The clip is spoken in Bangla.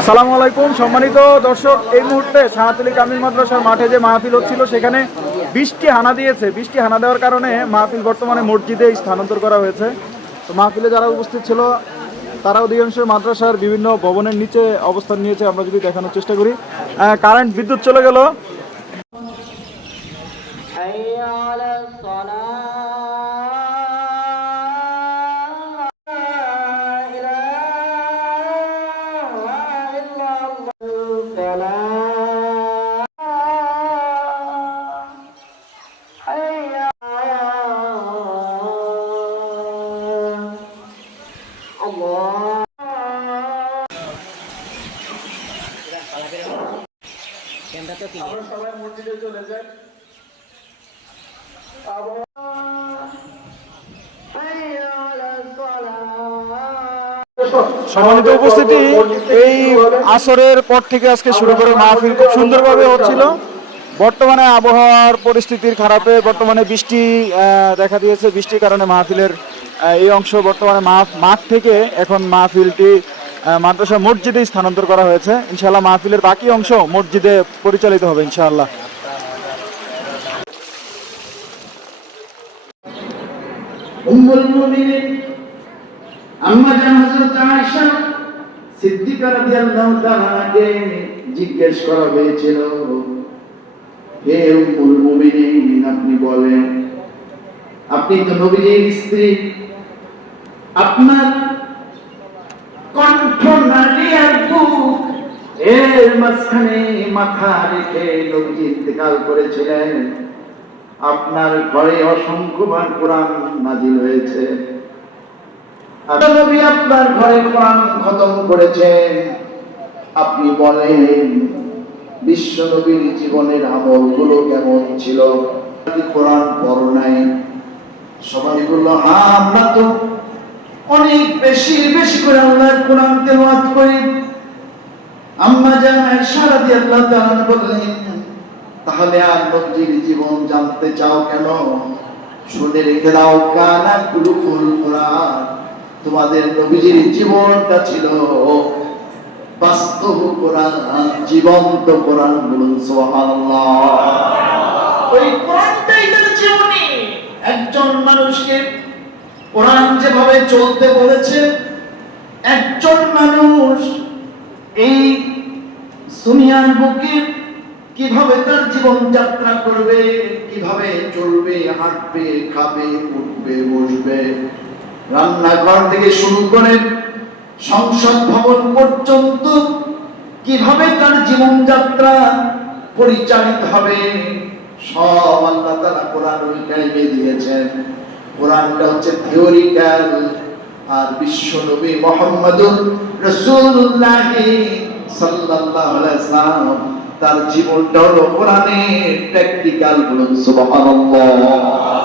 আসসালামু আলাইকুম, সম্মানিত দর্শক, এই মুহূর্তে সাহাতলি কামিল মাদ্রাসার মাঠে যে মাহফিল হচ্ছিল, সেখানে বৃষ্টি হানা দিয়েছে। বৃষ্টি হানা দেওয়ার কারণে মাহফিল বর্তমানে মসজিদে স্থানান্তর করা হয়েছে। তো মাহফিলে যারা উপস্থিত ছিল, তারা অধিকাংশ মাদ্রাসার বিভিন্ন ভবনের নিচে অবস্থান নিয়েছে, আমরা যদি দেখানোর চেষ্টা করি। কারেন্ট বিদ্যুৎ চলে গেল। Allah. সম্মানিত উপস্থিতি, এই আসরের পর থেকে আজকে শুরু করে মাহফিল খুব সুন্দরভাবে হচ্ছিল বর্তমানে আবহাওয়ার পরিস্থিতির খারাপে বর্তমানে বৃষ্টি দেখা দিয়েছে বৃষ্টির কারণে মাহফিলের এই অংশ বর্তমানে মাঠ- থেকে এখন মাহফিলটি মাদ্রাসা মসজিদে স্থানান্তর করা হয়েছে। ইনশাআল্লাহ মাহফিলের বাকি অংশ মসজিদে পরিচালিত হবে ইনশাআল্লাহ। জিজ্ঞেস করা হয়েছিল, হে উম্মুল মুমিনিন, আপনি বলেন, আপনি তো নবীর স্ত্রী। আপনার কণ্ঠ নালী বুক, এর মাঝখানে মাথা রেখে নবী ইন্তেকাল করেছিলেন। আপনার ঘরে অসংখ্যবার কোরআন নাজিল হয়েছে। নবী আপনার ঘরে কোরআন খতম করেছেন। আপনি বলেন, বিশ্ব নবীর জীবনের আমলগুলো কেমন ছিল? কোরআন পড়ো নাই। সবাই বলল হ্যাঁ আমরা তো অনেক বেশি বেশি করে আল্লাহর কোরআন তেলাওয়াত করি। আম্মা তাআলা বললেন, তাহলে আর জীবন জানতে চাও কেন? শুনে রেখে দাও, কানা কোরআন। তোমাদের নবীজির জীবনটা ছিল বাস্তব কোরআন, জীবন্ত কোরআন বলুন, সুবহানাল্লাহ। ওই কোরআনটাই তার জীবনী। একজন মানুষকে কোরআন যেভাবে চলতে বলেছে, একজন মানুষ এই দুনিয়ার বুকে কীভাবে তার জীবন যাত্রা করবে, কীভাবে চলবে, হাঁটবে, খাবে, উঠবে, বসবে, রান্নাঘর থেকে শুরু করে সংসদ ভবন পর্যন্ত কীভাবে তার জীবন যাত্রা পরিচালিত হবে, সব আল্লাহ তারা কোরআন দিয়েছেন। কোরআনটা হচ্ছে থিওরিক্যাল আর বিশ্ব নবী মোহাম্মদুর রসুল্লাহ সাল্লাল্লাহু আলাইহি সাল্লাম তার জীবনটা হলো কোরআনের প্র্যাকটিক্যাল বলুন, সুবহানাল্লাহ।